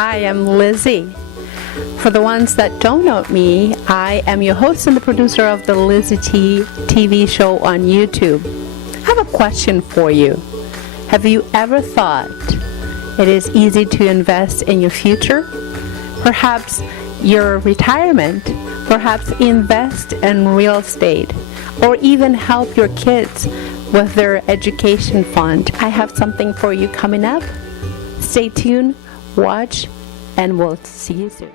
I am Lizzy. For the ones that don't know me, I am your host and the producer of the LizyT TV show on YouTube. I have a question for you. Have you ever thought it is easy to invest in your future? Perhaps your retirement, perhaps invest in real estate, or even help your kids with their education fund. I have something for you coming up. Stay tuned, watch, and we'll see you soon.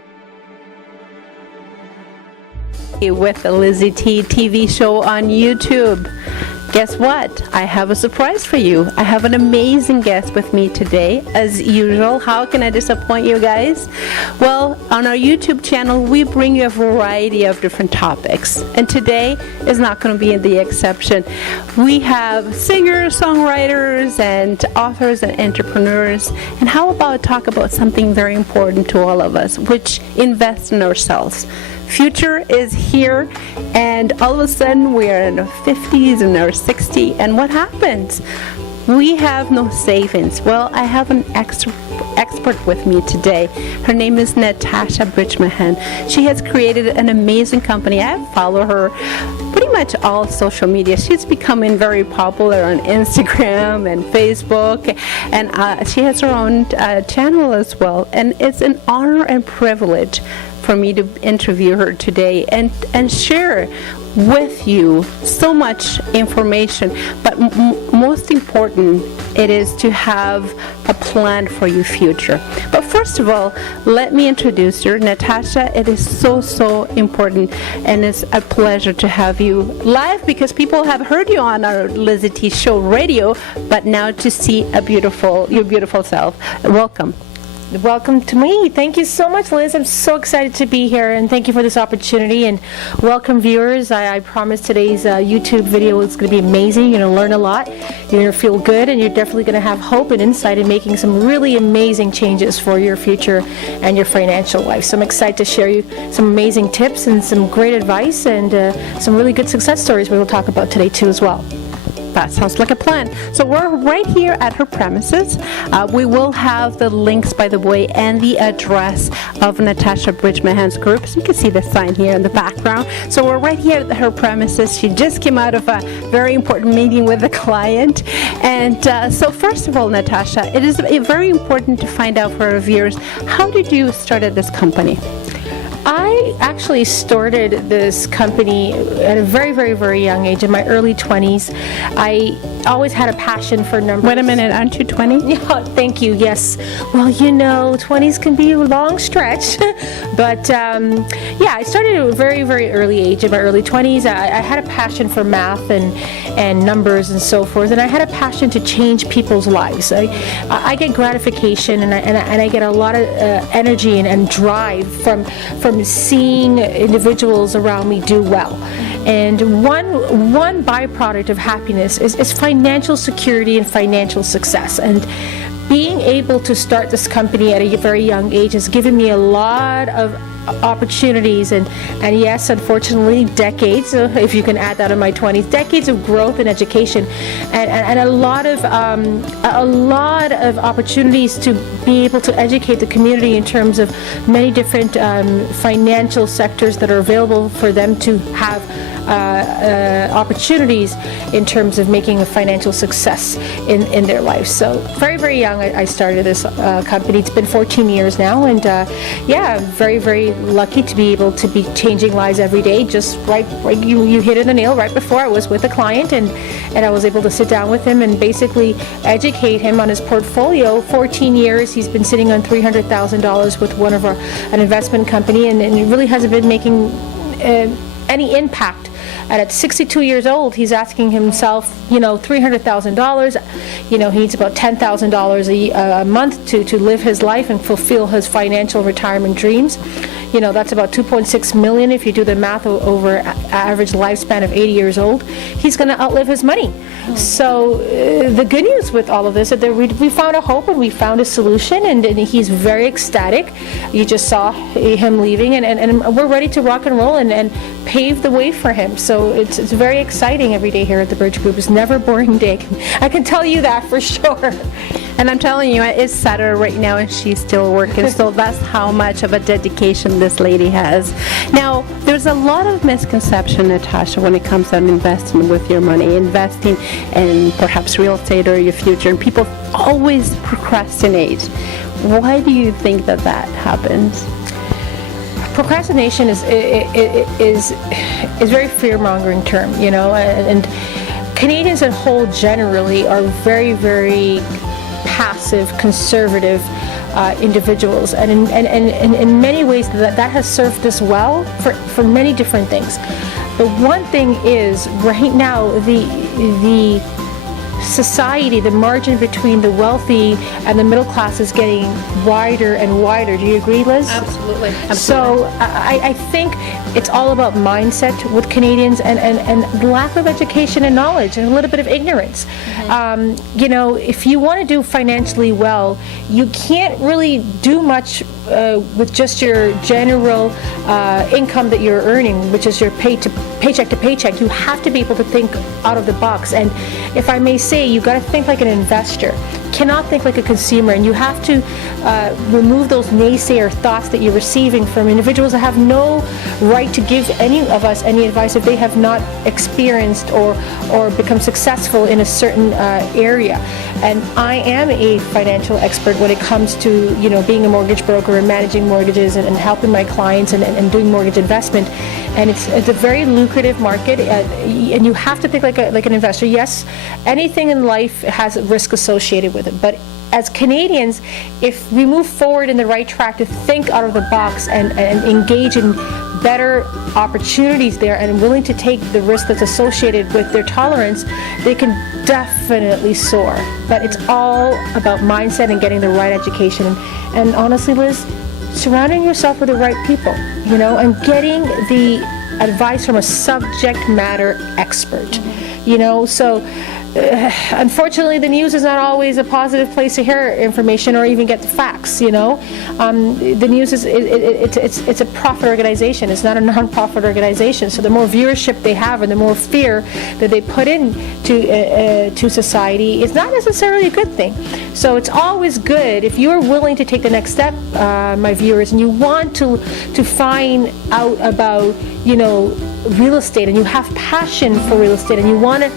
With the LizyT TV show on YouTube. Guess what? I have a surprise for you. I have an amazing guest with me today, as usual. How can I disappoint you guys? Well, on our YouTube channel, we bring you a variety of different topics, and today is not going to be the exception. We have singers, songwriters, and authors and entrepreneurs. And how about talk about something very important to all of us, which invest in ourselves. Future is here, and all of a sudden we are in our 50s and our 60s, and what happens? We have no savings. Well, I have an expert with me today. Her name is Natasha Bridgmohan. She has created an amazing company. I follow her pretty much all social media. She's becoming very popular on Instagram and Facebook, and she has her own channel as well. And it's an honor and privilege for me to interview her today and share with you so much information. But most important, it is to have a plan for your future. But first of all, let me introduce her. Natasha, it is so important, and it's a pleasure to have you live, because people have heard you on our LizyT show radio, but now to see your beautiful self. Welcome. Welcome to me. Thank you so much, Liz. I'm so excited to be here, and thank you for this opportunity, and welcome viewers. I promise today's YouTube video is going to be amazing. You're going to learn a lot, you're going to feel good, and you're definitely going to have hope and insight in making some really amazing changes for your future and your financial life. So I'm excited to share you some amazing tips and some great advice, and some really good success stories we will talk about today too as well. That sounds like a plan. So we're right here at her premises. We will have the links, by the way, and the address of Natasha Bridgmohan's group. So you can see the sign here in the background. So we're right here at her premises. She just came out of a very important meeting with a client. And so first of all, Natasha, it is very important to find out for our viewers, how did you start at this company? I actually started this company at a very young age, in my early 20s. I always had a passion for numbers. Wait a minute, aren't you 20? Yeah, thank you, yes. Well, 20s can be a long stretch. But I started at a very early age, in my early 20s. I had a passion for math and numbers and so forth, and I had a passion to change people's lives. I get gratification, and I get a lot of energy and drive from seeing individuals around me do well. And one byproduct of happiness is financial security and financial success. And being able to start this company at a very young age has given me a lot of opportunities and yes, unfortunately, decades, if you can add that in my 20s, decades of growth and education, and a lot of opportunities to be able to educate the community in terms of many different financial sectors that are available for them to have opportunities in terms of making a financial success in their life. So very young I started this company. It's been 14 years now, and very lucky to be able to be changing lives every day. Just right you hit it on the nail. Right before, I was with a client, and I was able to sit down with him and basically educate him on his portfolio. 14 years he's been sitting on $300,000 with an investment company, and it really hasn't been making any impact. And at 62 years old, he's asking himself, $300,000. He needs about $10,000 a month to live his life and fulfill his financial retirement dreams. That's about $2.6 million if you do the math over average lifespan of 80 years old. He's going to outlive his money. So the good news with all of this is that we found a hope, and we found a solution, and he's very ecstatic. You just saw him leaving, and we're ready to rock and roll and pave the way for him. So it's very exciting every day here at the Bridge Group. It's never a boring day. I can tell you that for sure. And I'm telling you, it's Saturday right now and she's still working, so that's how much of a dedication this lady has. Now, there's a lot of misconception, Natasha, when it comes to investing with your money, investing in perhaps real estate or your future, and people always procrastinate. Why do you think that happens? Procrastination is very fear-mongering term, and Canadians as a whole generally are very, very passive, conservative individuals, and in many ways that has served us well for many different things. The one thing is, right now, the society, the margin between the wealthy and the middle class is getting wider and wider. Do you agree, Liz? Absolutely. So I think it's all about mindset with Canadians and lack of education and knowledge and a little bit of ignorance. If you want to do financially well, you can't really do much with just your general income that you're earning, which is your paycheck to paycheck. You have to be able to think out of the box. And if I may say, you got to think like an investor. Cannot think like a consumer, and you have to remove those naysayer thoughts that you're receiving from individuals that have no right to give any of us any advice if they have not experienced or become successful in a certain area. And I am a financial expert when it comes to being a mortgage broker and managing mortgages and helping my clients and doing mortgage investment. And it's a very lucrative market, and you have to think like an investor. Yes, anything in life has risk associated with it, but as Canadians, if we move forward in the right track to think out of the box and engage in better opportunities there and willing to take the risk that's associated with their tolerance, they can definitely soar. But it's all about mindset and getting the right education. And honestly, Liz, surrounding yourself with the right people, and getting the advice from a subject matter expert, so unfortunately, the news is not always a positive place to hear information or even get the facts. The news it's a profit organization. It's not a non-profit organization. So the more viewership they have, and the more fear that they put to society, is not necessarily a good thing. So it's always good if you are willing to take the next step, my viewers, and you want to find out about real estate, and you have passion for real estate, and you want to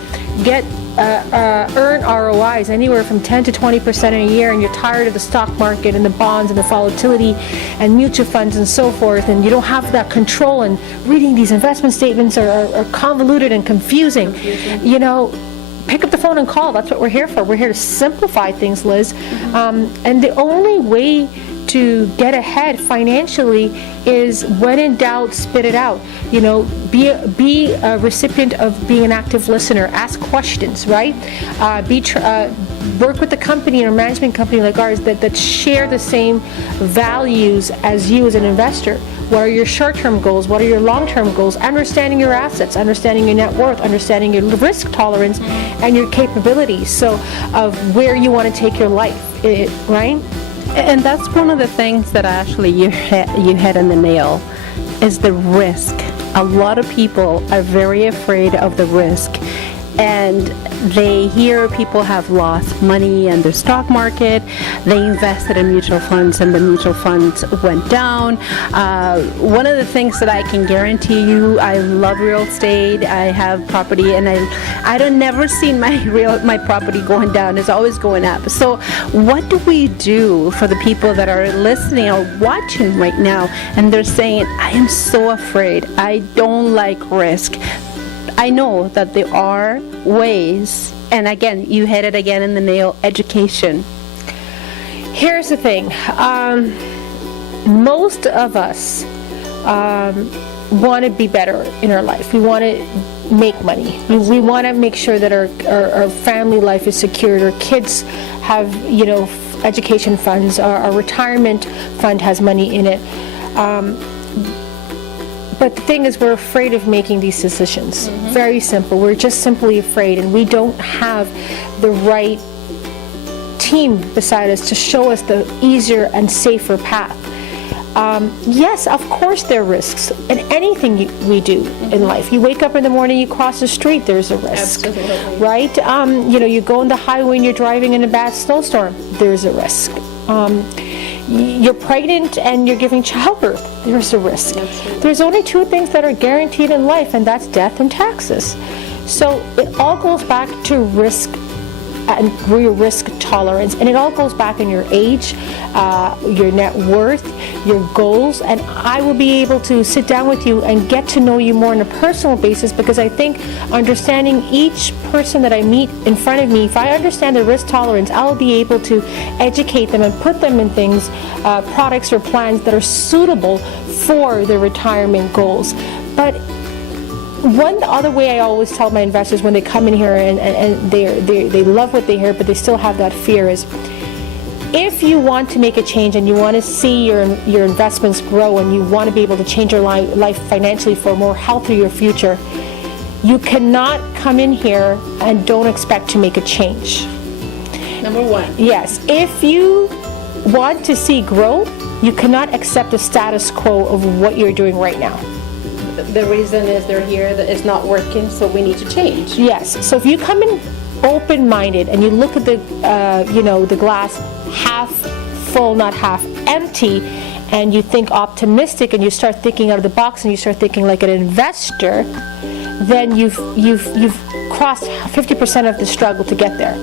get earn ROIs anywhere from 10 to 20% in a year, and you're tired of the stock market and the bonds and the volatility and mutual funds and so forth, and you don't have that control, and reading these investment statements are convoluted and confusing. Pick up the phone and call. That's what we're here for. We're here to simplify things, Liz. And the only way to get ahead financially is, when in doubt, spit it out. Be a recipient of being an active listener. Ask questions, right? Work with the company or management company like ours that share the same values as you as an investor. What are your short-term goals? What are your long-term goals? Understanding your assets, understanding your net worth, understanding your risk tolerance and your capabilities. So of where you want to take your life, right? And that's one of the things that actually you hit on the nail, is the risk. A lot of people are very afraid of the risk, and they hear people have lost money in their stock market. They invested in mutual funds and the mutual funds went down. One of the things that I can guarantee you, I love real estate. I have property, and I don't never seen my property going down. It's always going up. So what do we do for the people that are listening or watching right now, and they're saying, I am so afraid, I don't like risk? I know that there are ways, and again, you hit it again in the nail, education. Here's the thing. Most of us want to be better in our life. We want to make money. We want to make sure that our family life is secured. Our kids have, education funds. Our retirement fund has money in it. But the thing is, we're afraid of making these decisions. Very simple. We're just simply afraid, and we don't have the right team beside us to show us the easier and safer path. Yes, of course there are risks in anything we do in life. You wake up in the morning, you cross the street, there's a risk. Absolutely. Right? You go on the highway and you're driving in a bad snowstorm, there's a risk. You're pregnant and you're giving childbirth, there's a risk. Absolutely. There's only two things that are guaranteed in life, and that's death and taxes. So it all goes back to risk and your risk tolerance, and it all goes back in your age, your net worth, your goals, and I will be able to sit down with you and get to know you more on a personal basis, because I think understanding each person that I meet in front of me, if I understand their risk tolerance, I'll be able to educate them and put them in things, products or plans that are suitable for their retirement goals. But one other way I always tell my investors when they come in here and they love what they hear, but they still have that fear, is if you want to make a change and you want to see your investments grow and you want to be able to change your life financially for a more healthier future, you cannot come in here and don't expect to make a change. Number one. Yes. If you want to see growth, you cannot accept the status quo of what you're doing right now. The reason is they're here, that it's not working, so we need to change. Yes. So if you come in open-minded and you look at the, the glass half full, not half empty, and you think optimistic and you start thinking out of the box and you start thinking like an investor, then you've crossed 50% of the struggle to get there.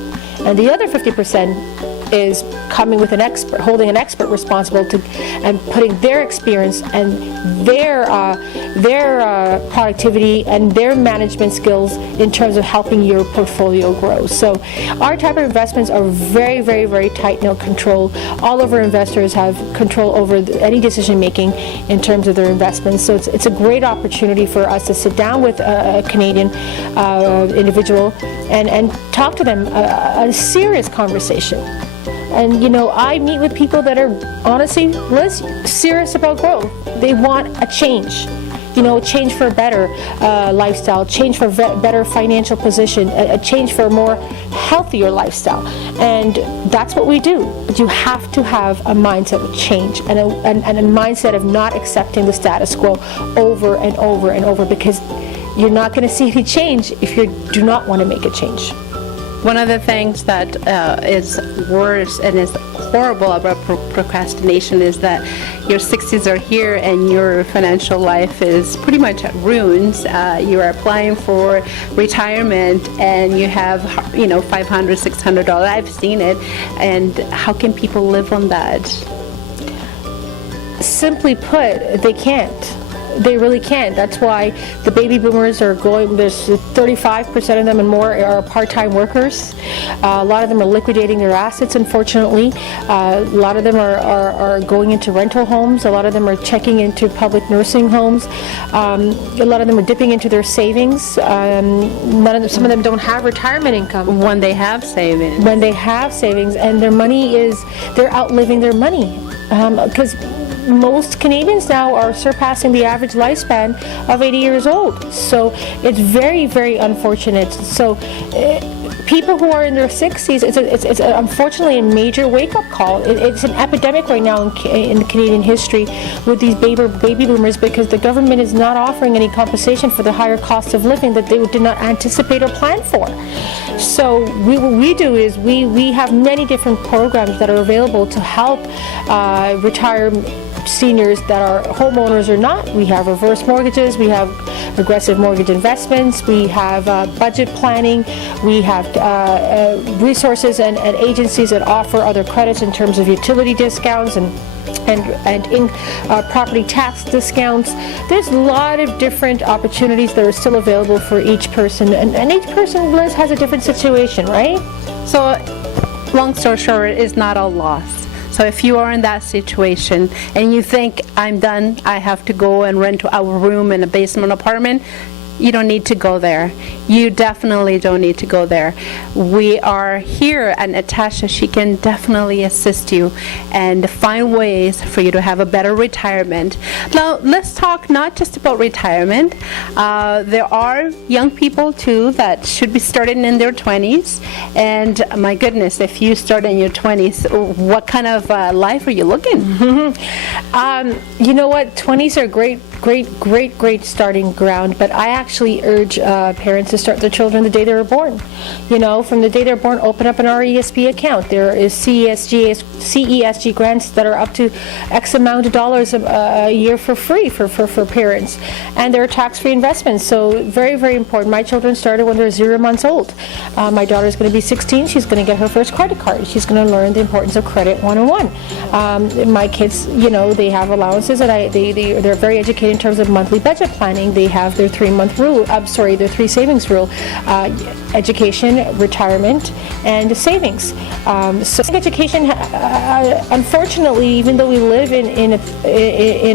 And the other 50% is coming with an expert, holding an expert responsible to, and putting their experience and their productivity and their management skills in terms of helping your portfolio grow. So our type of investments are very, very, very tight-knit control. All of our investors have control over any decision making in terms of their investments. So it's a great opportunity for us to sit down with a Canadian individual and talk to them, a serious conversation. And I meet with people that are honestly, Liz, serious about growth. They want a change. Change for a better lifestyle, change for better financial position, a change for a more healthier lifestyle. And that's what we do. But you have to have a mindset of change and a mindset of not accepting the status quo over and over and over, because you're not going to see any change if you do not want to make a change. One of the things that is worse and is horrible about procrastination is that your 60s are here and your financial life is pretty much at ruins. You are applying for retirement and you have, $500, $600. I've seen it. And how can people live on that? Simply put, they can't. They really can't. That's why the baby boomers are going, there's 35% of them and more are part-time workers. A lot of them are liquidating their assets, unfortunately. A lot of them are going into rental homes. A lot of them are checking into public nursing homes. A lot of them are dipping into their savings. Some of them don't have retirement income. When they have savings. When they have savings, and their money they're outliving their money. Because most Canadians now are surpassing the average lifespan of 80 years old. So it's very, very unfortunate. So people who are in their 60s, it's unfortunately a major wake-up call. It's an epidemic right now in Canadian history with these baby boomers, because the government is not offering any compensation for the higher cost of living that they did not anticipate or plan for. So what we do is we have many different programs that are available to help retire seniors that are homeowners or not. We have reverse mortgages, we have aggressive mortgage investments, we have budget planning, we have resources and agencies that offer other credits in terms of utility discounts and property tax discounts. There's a lot of different opportunities that are still available for each person, and each person, Liz, has a different situation, right? So, long story short, it's not all lost. So if you are in that situation and you think, I'm done, I have to go and rent a room in a basement apartment, you don't need to go there. You definitely don't need to go there. We are here, and Natasha, she can definitely assist you and find ways for you to have a better retirement. Now, let's talk not just about retirement. There are young people, too, that should be starting in their 20s. And my goodness, if you start in your 20s, what kind of life are you looking? You know what? 20s are great starting ground, but I actually urge parents to start their children the day they were born. You know, from the day they're born, open up an RESP account. There is CESG grants that are up to X amount of dollars a year for free for parents. And there are tax-free investments, so very, very important. My children started when they were 0 months old. My daughter's going to be 16. She's going to get her first credit card. She's going to learn the importance of credit 101. My kids, you know, they have allowances, and they're very educated in terms of monthly budget planning. They have their 3-month rule, their 3 savings rule, education, retirement, and savings. So education, unfortunately, even though we live in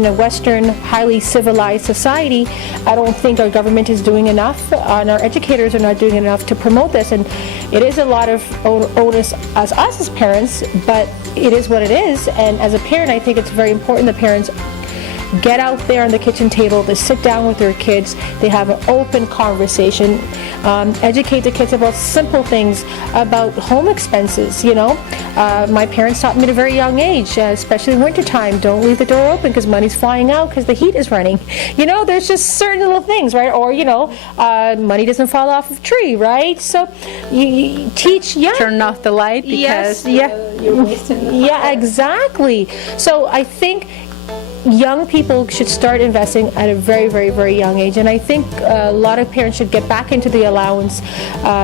a Western, highly civilized society, I don't think our government is doing enough, and our educators are not doing enough to promote this. And it is a lot of onus as us as parents, but it is what it is. And as a parent, I think it's very important that parents get out there on the kitchen table, they sit down with their kids, they have an open conversation, educate the kids about simple things, about home expenses, you know. My parents taught me at a very young age, especially in wintertime, don't leave the door open because money's flying out because the heat is running. You know, there's just certain little things, right? Or, you know, money doesn't fall off of a tree, right? So you teach young. Turn off the light because you're wasting the Yeah, exactly. So I think young people should start investing at a very, very, very young age, and I think a lot of parents should get back into the allowance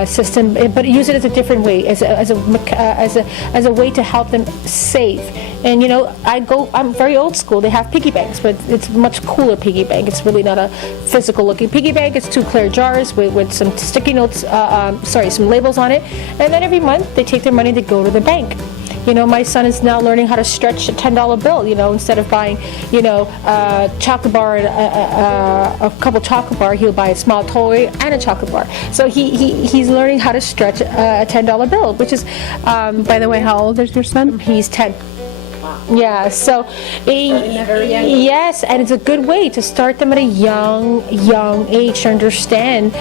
system, but use it as a different way, as a way to help them save. And you know, I'm very old school. They have piggy banks, but it's much cooler piggy bank. It's really not a physical-looking piggy bank. It's 2 clear jars with some sticky notes, some labels on it, and then every month they take their money, they go to the bank. You know, my son is now learning how to stretch a $10 bill, you know, instead of buying, you know, a chocolate bar and a couple chocolate bar, he'll buy a small toy and a chocolate bar. So he's learning how to stretch a $10 bill, which is... By the way, how old is your son? He's 10. Yeah, so yes, and it's a good way to start them at a young age to understand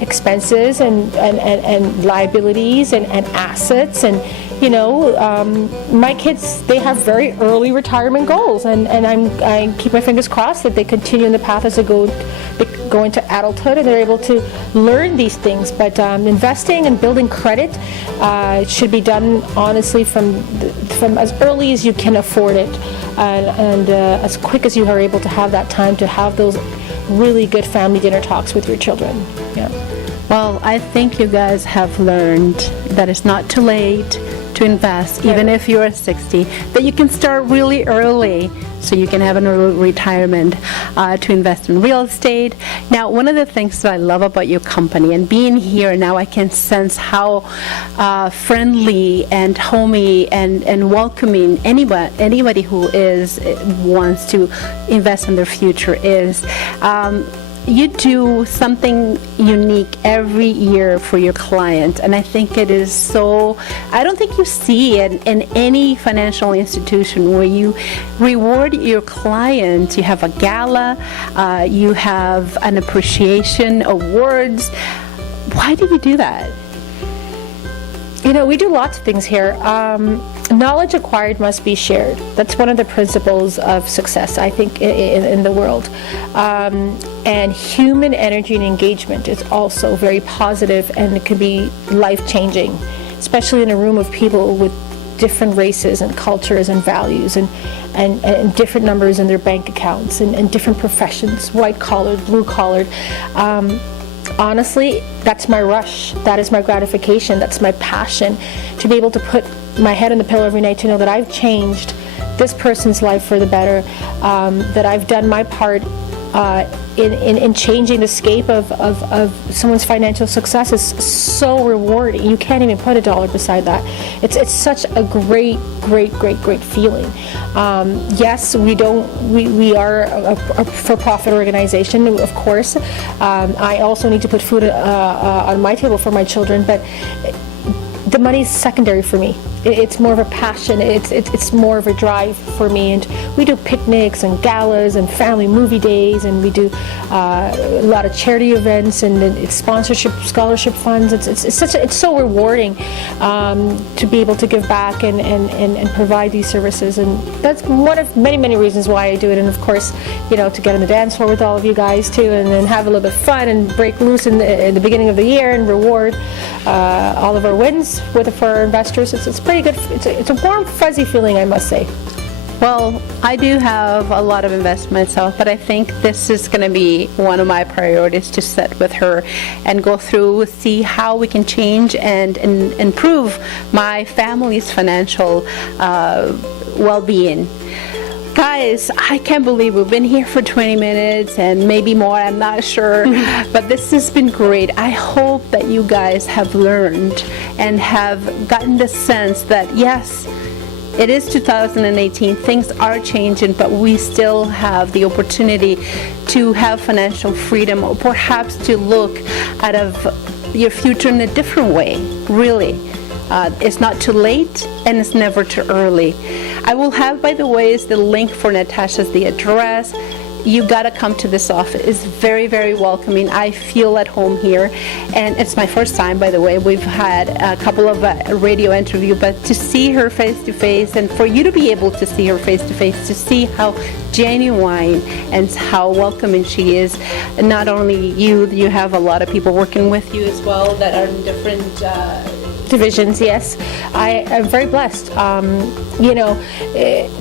expenses and liabilities and assets. And you know, my kids, they have very early retirement goals, and I keep my fingers crossed that they continue in the path as they go into adulthood and they're able to learn these things. But investing and building credit should be done honestly from as early as you can afford it, and as quick as you are able to have that time to have those really good family dinner talks with your children. Yeah. Well, I think you guys have learned that it's not too late to invest, even if you're 60, that you can start really early so you can have an early retirement to invest in real estate. Now, one of the things that I love about your company, and being here now, I can sense how friendly and homey and welcoming anybody who wants to invest in their future is. You do something unique every year for your clients, and I think it is so, I don't think you see it in any financial institution where you reward your clients. You have a gala, you have an appreciation awards. Why do you do that? You know, we do lots of things here. Knowledge acquired must be shared. That's one of the principles of success, I think, in the world. And human energy and engagement is also very positive, and it can be life-changing, especially in a room of people with different races and cultures and values and different numbers in their bank accounts and different professions, white-collared, blue-collared. Honestly, that's my rush. That is my gratification. That's my passion, to be able to put my head on the pillow every night to know that I've changed this person's life for the better, that I've done my part in changing the scape of someone's financial success is so rewarding. You can't even put a dollar beside that. It's such a great feeling. Yes, we are a for-profit organization, of course. I also need to put food on my table for my children, but the money is secondary for me. it's more of a passion. It's more of a drive for me. And we do picnics and galas and family movie days, and we do a lot of charity events and it's sponsorship, scholarship funds. It's so rewarding to be able to give back and provide these services. And that's one of many reasons why I do it. And of course, to get on the dance floor with all of you guys too, and then have a little bit of fun and break loose in the beginning of the year and reward all of our wins for our investors. It's pretty good. It's a warm, fuzzy feeling, I must say. Well, I do have a lot of investment myself, but I think this is going to be one of my priorities, to sit with her and go through, see how we can change and improve my family's financial well-being. Guys, I can't believe we've been here for 20 minutes and maybe more, I'm not sure, but this has been great. I hope that you guys have learned and have gotten the sense that, yes, it is 2018, things are changing, but we still have the opportunity to have financial freedom, or perhaps to look at your future in a different way, really. It's not too late and it's never too early. I will have, by the way, the link for Natasha's, the address. You gotta come to this office. It's very, very welcoming. I feel at home here, and it's my first time, by the way. We've had a couple of radio interviews, but to see her face to face, and for you to be able to see her face to face, to see how genuine and how welcoming she is. And not only you have a lot of people working with you as well that are in different divisions. Yes, I am very blessed.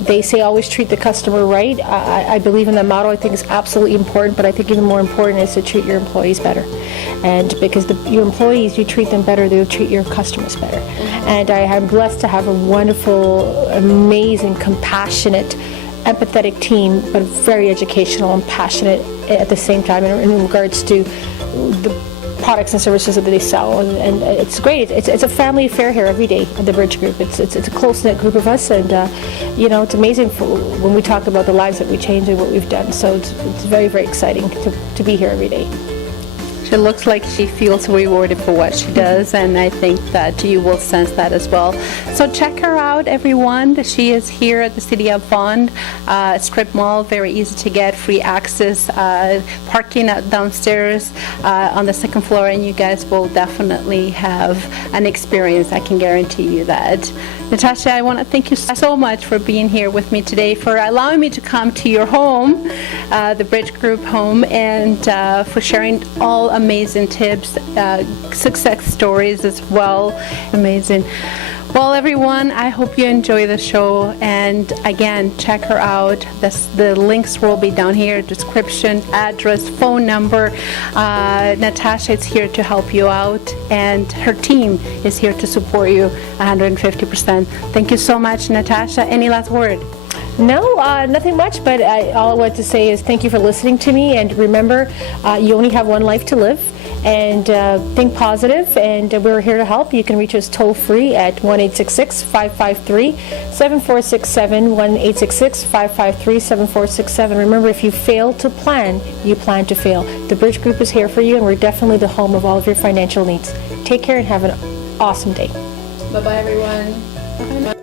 They say always treat the customer right. I believe in that motto. I think it's absolutely important, but I think even more important is to treat your employees better. And because your employees, you treat them better, they'll treat your customers better. And I am blessed to have a wonderful, amazing, compassionate, empathetic team, but very educational and passionate at the same time in regards to the products and services that they sell, and it's great. It's a family affair here every day at the Bridge Group. It's a close-knit group of us, and it's amazing when we talk about the lives that we change and what we've done. So it's very, very exciting to be here every day. She looks like she feels rewarded for what she does, and I think that you will sense that as well. So check her out, everyone. She is here at the City of Vaughan Strip Mall. Very easy to get, free access, parking downstairs on the second floor, and you guys will definitely have an experience. I can guarantee you that. Natasha, I want to thank you so much for being here with me today, for allowing me to come to your home, the Bridge Group home, and for sharing all amazing tips, success stories as well. Amazing. Well, everyone, I hope you enjoy the show, and again, check her out. The links will be down here, description, address, phone number. Natasha is here to help you out, and her team is here to support you 150%. Thank you so much, Natasha. Any last word? No, nothing much, but all I want to say is thank you for listening to me, and remember, you only have one life to live, and think positive, and we're here to help. You can reach us toll-free at 1-866-553-7467, 1-866-553-7467. Remember, if you fail to plan, you plan to fail. The Bridge Group is here for you, and we're definitely the home of all of your financial needs. Take care and have an awesome day. Bye-bye, everyone. Bye-bye.